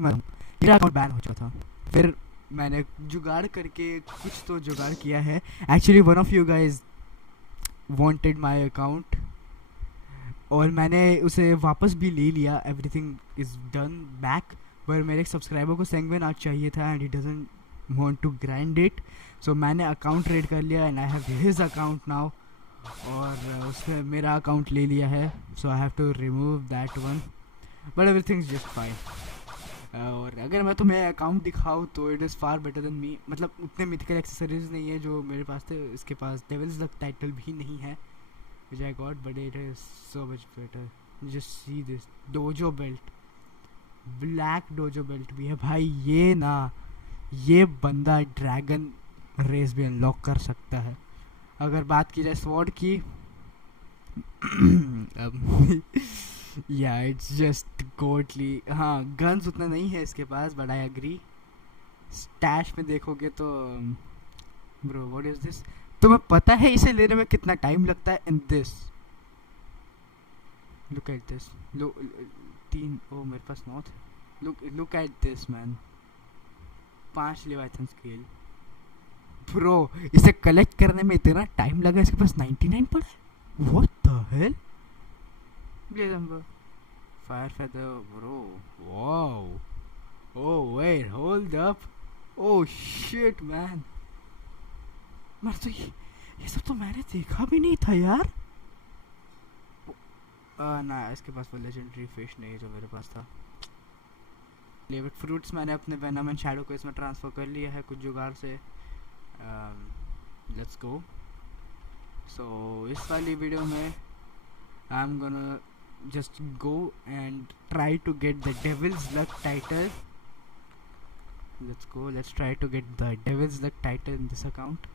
Problem है, मेरा account ban हो चुका था। फिर मैंने जुगाड़ करके कुछ तो जुगाड़ किया है। Actually one of you guys wanted my account और मैंने उसे वापस भी ले लिया। Everything is done back. पर मेरे सब्सक्राइबर को सेंगविन आर्ट चाहिए था and he doesn't want to grind it, so मैंने अकाउंट रेड कर लिया and I have his account now. और उसने मेरा अकाउंट ले लिया है, so I have to remove that one, but everything is just fine. और अगर मैं तुम्हें अकाउंट दिखाऊँ तो it is far better than me. मतलब उतने मिथिकल एक्सेसरीज नहीं है जो मेरे पास थे, इसके पास डेविल्स लक टाइटल भी नहीं है which I got, but it is so much better. Just see this dojo belt, black dojo belt भी है भाई। ये बंदा ड्रैगन रेस भी अनलॉक कर सकता है। अगर बात की जाए स्वॉर्ड की या इट्स जस्ट गोटली। हाँ, गन्स उतना नहीं है इसके पास, बट आई एग्री। स्टैश में देखोगे तो ब्रो व्हाट इज दिस, तुम्हें पता है इसे लेने में कितना टाइम लगता है? In this look at this, तीन, ओ मेरे पास नौ थे। Look at this man, 5 Leviathan scale bro. इसे कलेक्ट करने में इतना टाइम लगा, इसके पास 99 पड़ा है। What the hell, fire feather bro, wow. Oh wait, hold up, oh shit man, मैं तो ये सब तो मैंने देखा भी नहीं था यार। ना इसके पास वो लेजेंडरी फिश नहीं है जो मेरे पास था। लेविट फ्रूट्स मैंने अपने वेनम एंड शैडो को इसमें ट्रांसफ़र कर लिया है कुछ जुगाड़ से। Let's go. सो इस वाली वीडियो में I am gonna just go and try to get the devil's luck title. Let's go, let's try to get the devil's luck title in this account.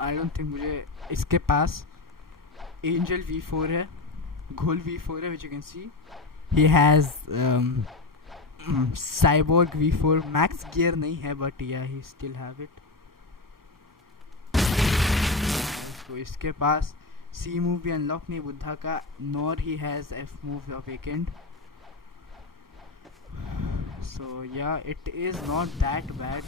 I don't think मुझे इसके पास angel V4 है, ghoul V4 है, which you can see. He has cyborg V4, max gear नहीं है but या he still have it. तो इसके पास C मूव भी अनलॉक नहीं बुद्धा का, nor he has F move of weekend. So yeah it is not that bad.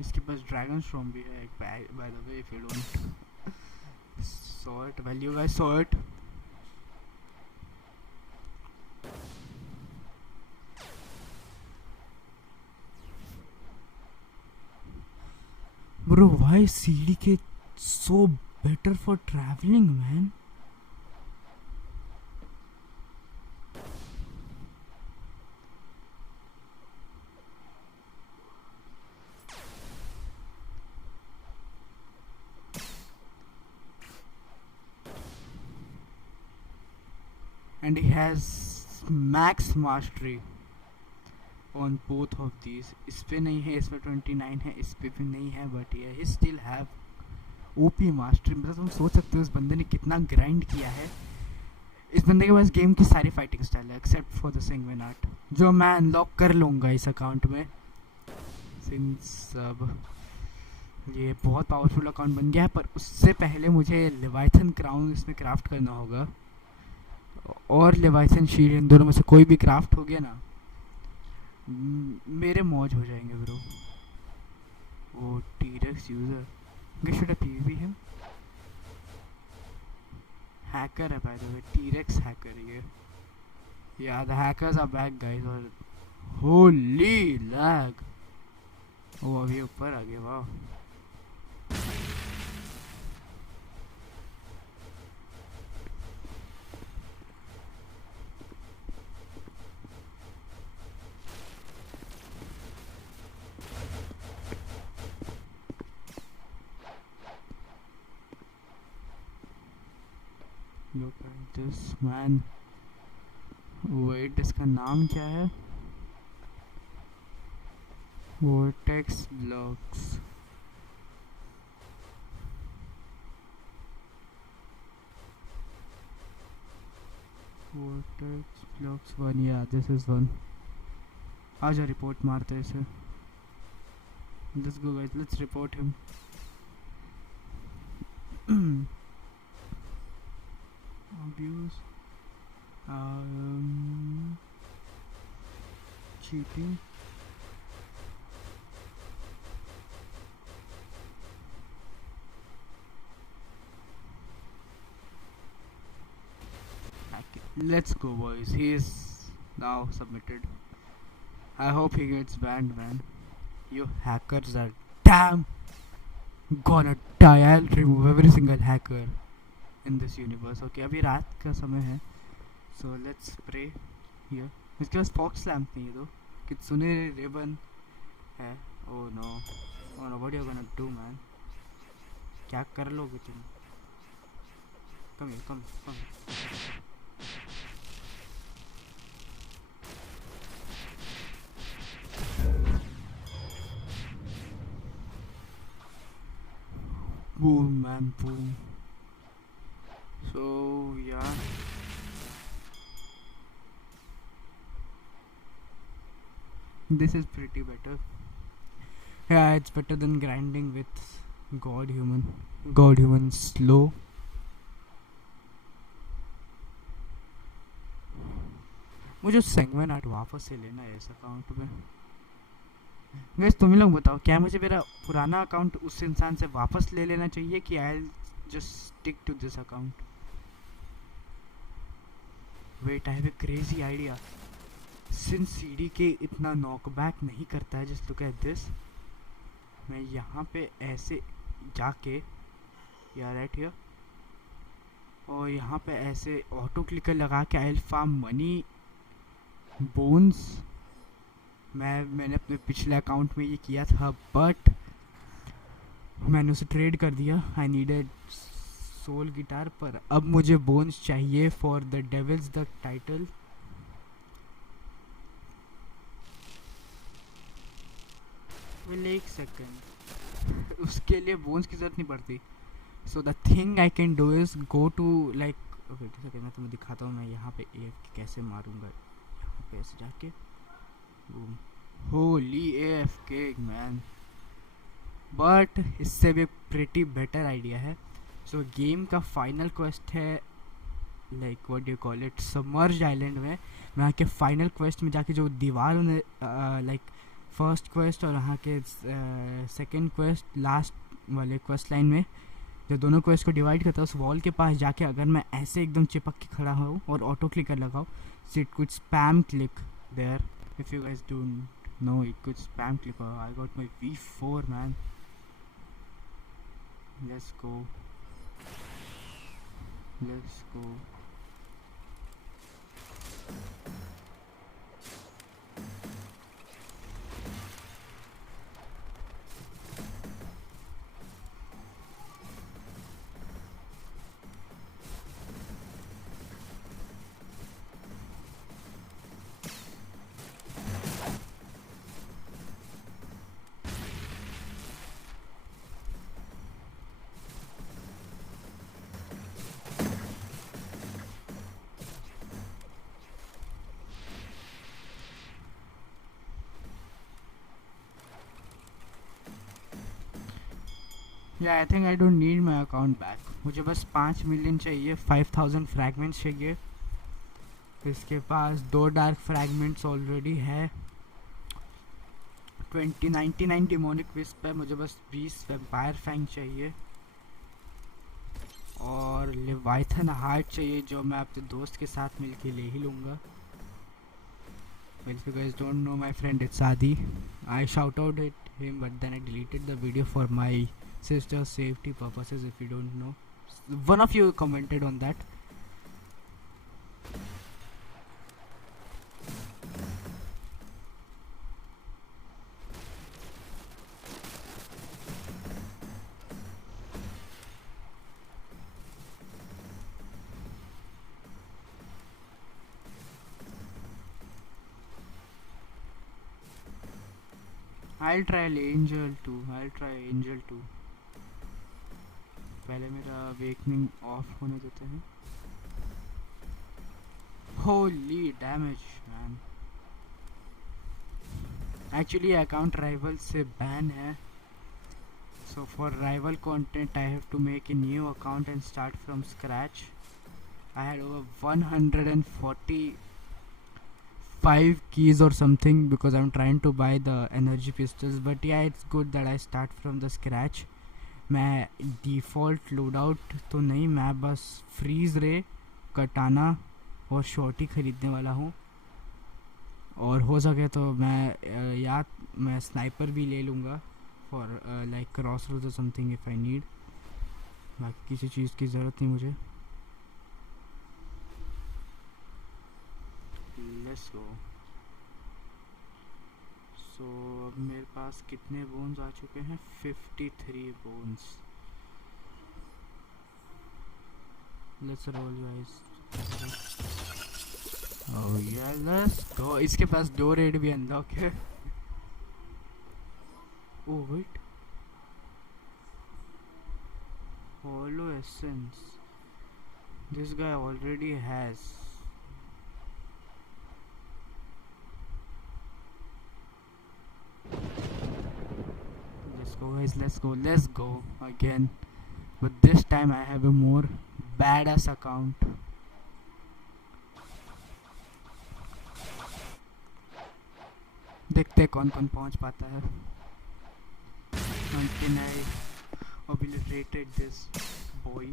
इसके पास ड्रैगन स्टॉर्म भी है एक bag, by the way, if you don't saw it, well you guys saw it. Bro why CDK so better for traveling man? And he has max mastery on both of these. इस पे नहीं है, इसमें 29 है, इस पे भी नहीं है, बट ये he still have OP mastery। मतलब तुम सोच सकते हो इस बंदे ने कितना ग्राइंड किया है। इस बंदे के पास गेम की सारी फाइटिंग स्टाइल है except for the sanguine art, जो मैं अनलॉक कर लूँगा इस अकाउंट में। सिंस अब ये बहुत पावरफुल अकाउंट बन गया है, पर उससे पहले मुझे लेवाइथन क्राउन इसमें क्राफ्ट करना होगा और लेवाइथन शील्ड, इन दोनों में से कोई भी क्राफ्ट हो गया ना मेरे मौज हो जाएंगे ब्रो। वो T rex user should PvP him, hacker है by the way, T rex hacker ये। Yeah the hackers are back guys. और होली लैग, वो अभी ऊपर आ गया, वाह। Look at this man. Wait, इसका नाम क्या है? Vortex blocks. Vortex blocks 1, yeah, this is 1. आजा रिपोर्ट मारते हैं इसे। Let's go guys, let's report him. abuse, cheating. Okay, let's go, boys. He is now submitted. I hope he gets banned, man. You hackers are damn gonna die. I'll remove every single hacker in this universe. Okay, अभी रात का समय है. So let's pray here. इसके पास fox lamp नहीं है तो कित्सुने Ray-Ban है. Oh no. Oh no, what are you gonna do, man? क्या कर लोगे तुम? Come here, come. Boom, man, boom. So yeah. This is pretty better. Yeah, it's better than grinding with God human slow. मुझे segment art वापस से लेना है इस अकाउंट में. गैस तुम लोग बताओ, क्या मुझे मेरा पुराना अकाउंट उस इंसान से वापस ले लेना चाहिए कि I just stick to this account? Wait, I have a crazy idea. Since CD के इतना नॉकबैक नहीं करता है, जस्ट लुक एट दिस. मैं यहाँ पे ऐसे जाके या राइट हियर, और यहाँ पे ऐसे ऑटो क्लिकर लगा के I will farm money bones. मैंने अपने पिछले अकाउंट में ये किया था, बट मैंने उसे ट्रेड कर दिया. आई नीडेड सोल गिटार, पर अब मुझे बोन्स चाहिए for the devil's the title. एक सेकेंड, उसके लिए बोन्स की जरूरत नहीं पड़ती. So the thing I can do is go to like, okay ठीक है, मैं तुम्हें दिखाता हूँ मैं यहाँ पे AFK कैसे मारूंगा. यहाँ पे ऐसे जाके boom, Holi AFK man. But इससे भी प्रिटी बेटर आइडिया है. सो गेम का फाइनल क्वेस्ट है like what do you call it, submerged island में. वहाँ के फाइनल क्वेस्ट में जाके जो दीवार उन्हें लाइक फर्स्ट क्वेस्ट और वहाँ के सेकंड क्वेस्ट लास्ट वाले क्वेस्ट लाइन में जो दोनों क्वेस्ट को डिवाइड करता है, उस वॉल के पास जाके अगर मैं ऐसे एकदम चिपक के खड़ा हूँ और ऑटो क्लिकर लगाओ, so it could spam click there. If you guys don't know, it could spam click. I got my V4 man. Let's go. Yeah I think I don't need my account back. मुझे बस 5 million चाहिए, 5000 fragments चाहिए. इसके पास 2 dark fragments already है, 99 demonic wisp है. मुझे बस 20 vampire Fang चाहिए और लेवाइथन हार्ट चाहिए, जो मैं अपने दोस्त के साथ मिलके ले ही लूँगा. If you guys don't know my friend, it's Adi. I shout out at him, but then I deleted the video for my sister's safety purposes. If you don't know, one of you commented on that. I'll try Angel 2. पहले मेरा awakening of होने देते हैं. Holy damage man. Actually account rival से ban है, so for rival content I have to make a new account and start from scratch. I had over 145 keys or something because I'm trying to buy the energy pistols. But yeah, it's good that I start from the scratch. मैं default loadout तो नहीं, मैं बस freeze रे, कटाना और shorty ख़रीदने वाला हूँ. और हो सके तो मैं स्नाइपर भी ले लूँगा फॉर लाइक क्रॉस रोड और समथिंग इफ़ आई नीड. बाकी किसी चीज़ की ज़रूरत नहीं मुझे. Let's go. सो अब मेरे पास कितने बोन्स आ चुके हैं? 53 bones. Let's roll guys. Oh yeah let's go. इसके पास डोर रेड भी अनलॉक है. Oh wait, Hollow Essence. This guy already has. Let's go guys, let's go again. But this time I have a more badass account. देखते कौन कौन पहुंच पाता है. Until I obliterated this boy.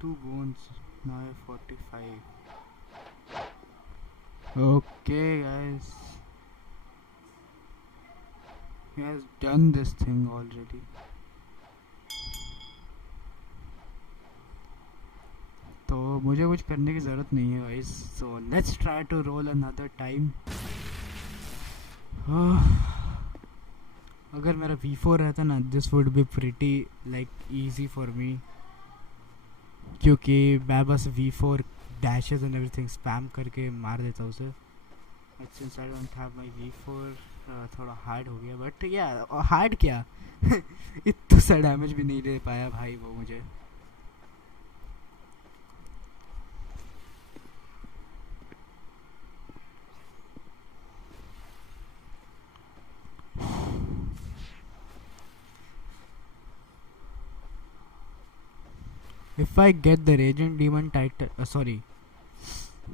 Two bones. Now I have 45. Okay guys, he has done this thing already. तो मुझे कुछ करने की ज़रूरत नहीं है guys. So let's try to roll another time. अगर मेरा V4 रहता ना, this would be pretty like easy for me. क्योंकि मैं बस V4 dashes and everything spam करके मार देता हूँ उसे. But since I don't have my V4 थोड़ा हार्ड हो गया. बट या हार्ड क्या इतना सा डैमेज भी नहीं दे पाया भाई वो मुझे. If I get the Raging Demon title, sorry,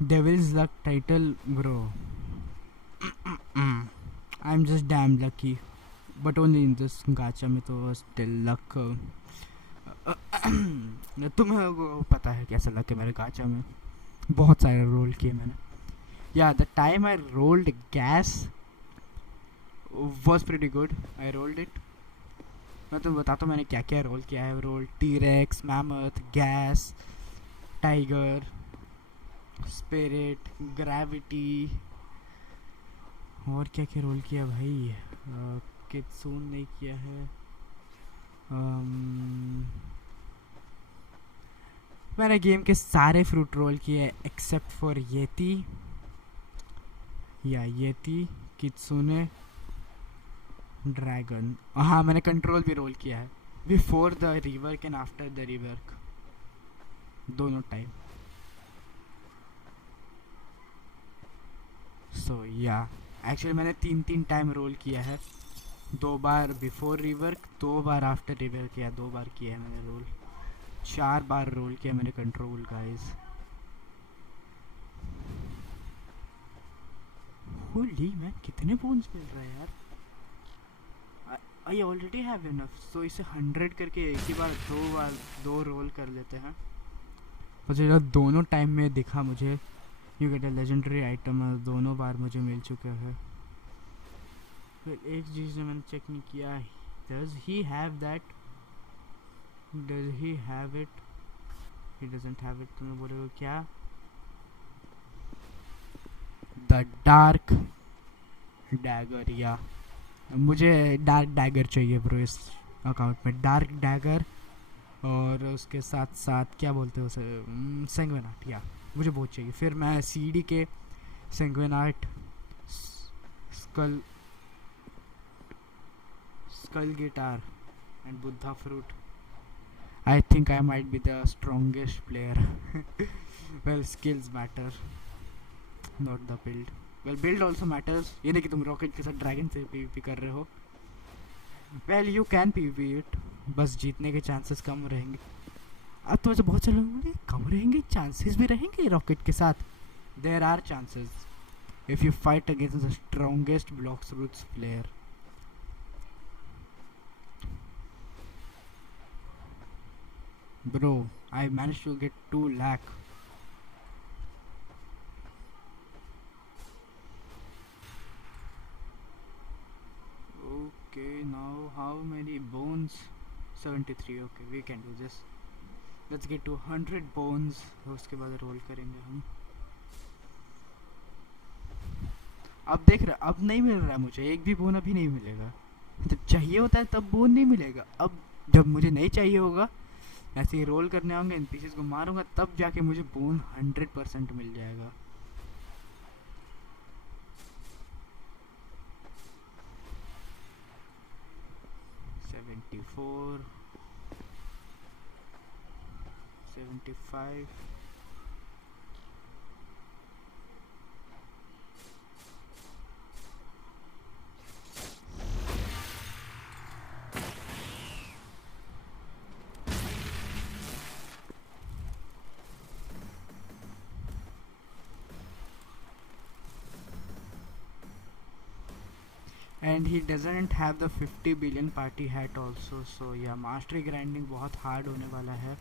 Devil's Luck title, bro, I'm just damn lucky. But only in this gacha में तो still luck. तुम्हें पता है कैसा luck है मेरे गाचा में. बहुत सारे रोल किए मैंने. Yeah, the time I rolled gas was pretty good. I rolled it. मैं तो बताता हूँ मैंने क्या क्या रोल किया है. Roll T Rex, mammoth, gas, tiger, spirit, gravity, और क्या क्या रोल किया भाई. कित्सून नहीं किया है. मैंने गेम के सारे फ्रूट रोल किए एक्सेप्ट फॉर येती, कित्सूने, ड्रैगन, हाँ मैंने कंट्रोल भी रोल किया है, before the rework and after the rework, दोनों टाइम। सो या एक्चुअली मैंने 3 टाइम रोल किया है, 2 बार बिफोर रिवर्क, 2 बार आफ्टर रिवर्क किया, 2 बार किया है मैंने रोल, 4 बार रोल किया मैंने कंट्रोल गाइस। होली मैन, कितने बोन्स मिल रहे हैं यार। आई ऑलरेडी हैव इनफ, सो इसे 100 करके एक ही बार 2 बार 2 रोल कर लेते हैं। मुझे दोनों टाइम में दिखा मुझे you get a legendary item, दोनों बार मुझे मिल चुका है। फिर एक चीज़ जो मैंने चेक नहीं किया, does he have that, does he have it, he doesn't have it. तुम्हें बोलोगे क्या? द डार्क डैगर, या मुझे डार्क डैगर चाहिए ब्रो इस अकाउंट में, डार्क डैगर, और उसके साथ साथ क्या बोलते हैं उसे, सेंगवेनाट, या मुझे बहुत चाहिए। फिर मैं सीडी के sanguine art, skull skull guitar and Buddha fruit. I think I might be the strongest player. Well skills matter, not the build. Well build also matters, ये नहीं कि तुम रॉकेट के साथ ड्रैगन से पीवीपी कर रहे हो। Well you can PVP it, बस जीतने के चांसेस कम रहेंगे। अब तो ऐसे बहुत से लोग बोले कम रहेंगे, चांसेस भी रहेंगे रॉकेट के साथ। There are chances if you fight against the strongest Blox Fruits player. Bro I manage to get 2 lakh। Okay, now how many bones? 73. Okay, we can do this. Let's get to 100 bones. उसके बाद role करेंगे हम। अब देख रहा, अब नहीं मिल रहा मुझे, एक भी बोन अभी नहीं मिलेगा। तो चाहिए होता है तब बोन नहीं मिलेगा, अब जब मुझे नहीं चाहिए होगा, ऐसे ही रोल करने होंगे, इन पीसेस को मारूंगा, तब जाके मुझे बोन 100% मिल जाएगा। Four 75 and he doesn't have the 50 billion party hat also, so yeah mastery grinding बहुत hard होने वाला है।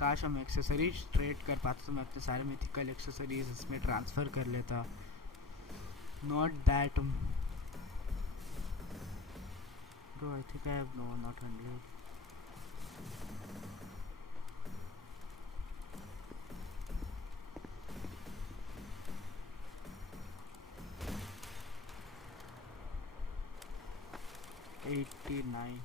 काश हम एक्सेसरीज ट्रेड कर पाते तो मैं अपने सारे मिथिकल एक्सेसरीज इसमें ट्रांसफ़र कर लेता। Not that bro, I think I have no, not 100. $89.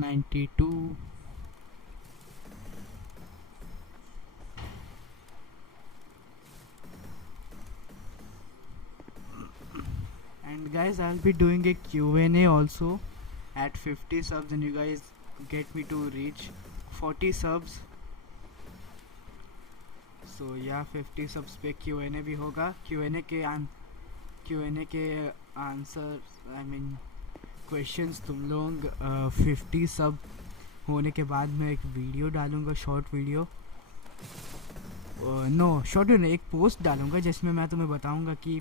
$92. And guys, I'll be doing a Q&A also at 50 subs, and you guys get me to reach 40 subs. So yeah, 50 subs पे Q&A भी होगा। Q&A के answer, I mean questions तुम लोग 50 सब होने के बाद मैं एक वीडियो डालूँगा, short video, no short video, एक पोस्ट डालूँगा जिसमें मैं तुम्हें बताऊँगा कि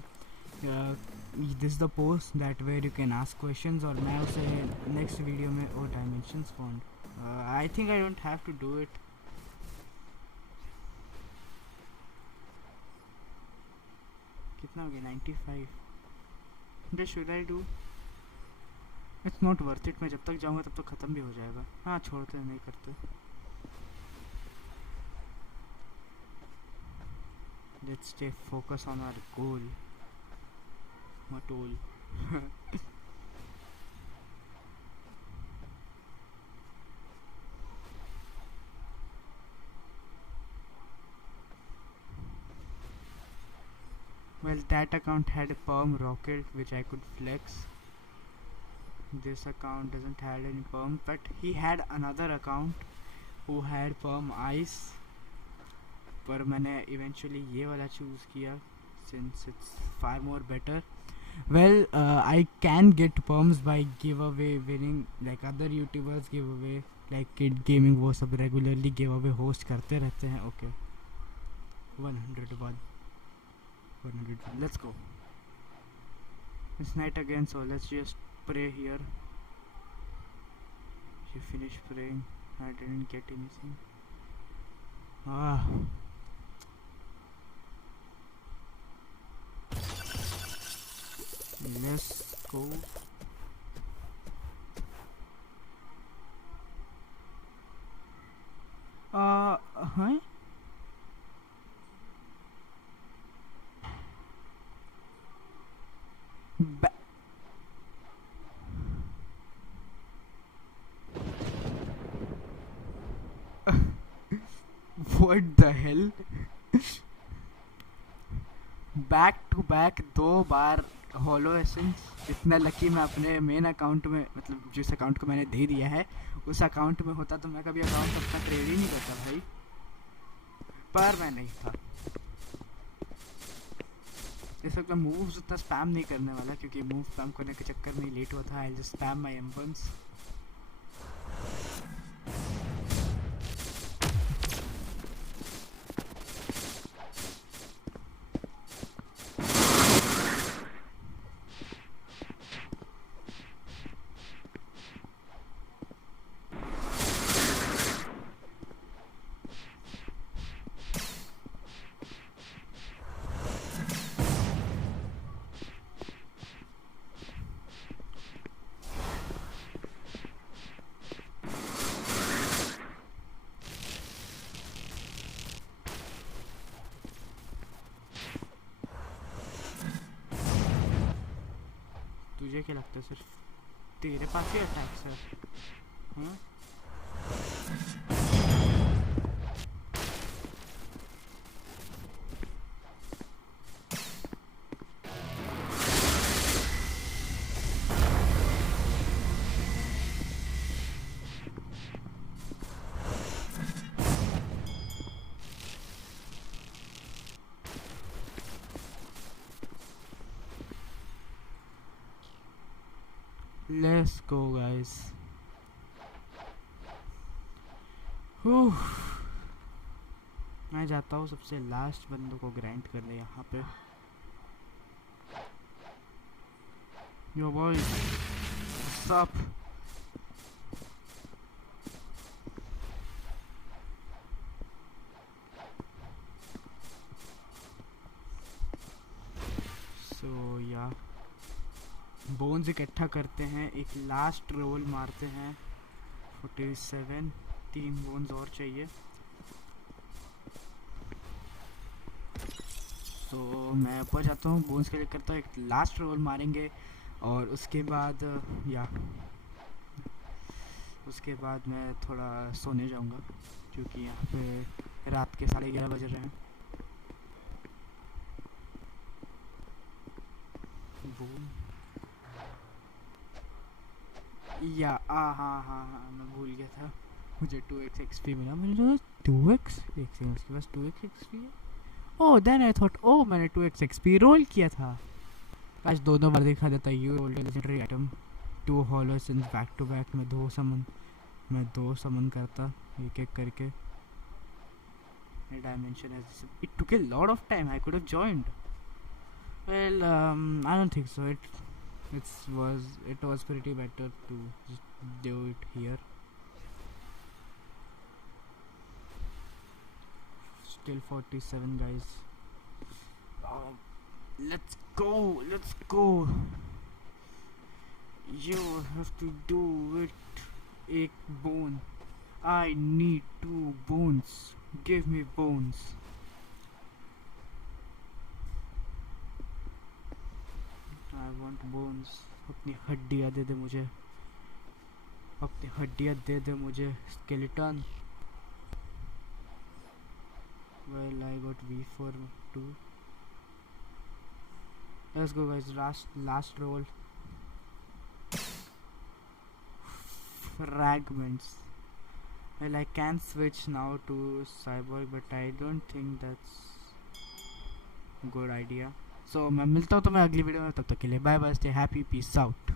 this the post that where you can ask questions, और मैं उसे नेक्स्ट वीडियो में oh dimensions found I think I don't have to do it. कितना हो गया 95. But should I do? It's not worth it. मैं जब तक जाऊंगा तब तक ख़त्म भी हो जाएगा. हाँ छोड़ते हैं, नहीं करते. Let's stay focus on our goal. What all? Well, that account had a perm rocket which I could flex. This account doesn't have any perm, but he had another account who had perm ice. पर मैंने eventually ये वाला choose किया since it's far more better. Well, I can get perms by giveaway winning, like other YouTubers giveaway, like Kid Gaming, वो सब regularly giveaway host करते रहते हैं. Okay, 101. 100. Let's go. It's night again, so let's just pray here. You finish praying. I didn't get anything. Let's go. Huh? What the hell? Back to back 2 बार hollow essence. इतना lucky मैं अपने main account में, मतलब जिस account को मैंने दे दिया है उस अकाउंट में होता तो मैं कभी अकाउंट अपना ट्रेड ही नहीं करता भाई. पर मैं नहीं था. इस वक्त मैं मूव्स उतना स्पैम नहीं करने वाला, क्योंकि मूव स्पैम करने के चक्कर में लेट हुआ था. आई जस्ट स्पैम माई एम्बम्स. तुझे क्या लगता है सिर्फ तेरे पास ही अटैक्स है? हाँ Let's go guys. मैं जाता हूँ सबसे लास्ट बंदों को ग्राइंड करने यहाँ पे. Yo boys, what's up? So yeah, bones इकट्ठा करते हैं, एक लास्ट रोल मारते हैं. 47, 3 बोन्स और चाहिए. तो मैं ऊपर जाता हूँ, बोन्स कलेक्ट करता हूँ, एक लास्ट रोल मारेंगे और उसके बाद उसके बाद मैं थोड़ा सोने जाऊँगा, क्योंकि यहाँ पे रात के 11:30 बज रहे हैं. बोन या हाँ मैं भूल गया था. मुझे 2x XP मिला. मुझे 2x उसके पास 2x XP है. ओह देन आई थॉट मैंने 2x XP रोल किया था. आज दोनों बार दिखा देता. You rolled legendary item 2 hollow since back to back. मैं दो समन करता एक एक करके. Dimension it took a lot of time. I could have joined. Well, I don't think so. It was pretty better to just do it here. Still 47 guys. Let's go. Let's go. You have to do it. Ek bone. I need 2 bones. Give me bones. I want bones. अपनी हड्डियाँ दे दे मुझे. अपनी हड्डियाँ दे दे मुझे. Skeleton. Well, I got V4 too. Let's go, guys. Last roll. Fragments. Well, I can switch now to cyborg, but I don't think that's a good idea. So मैं मिलता हूँ तुम्हें अगली वीडियो में. तब तक के लिए bye bye. Stay happy. Peace out.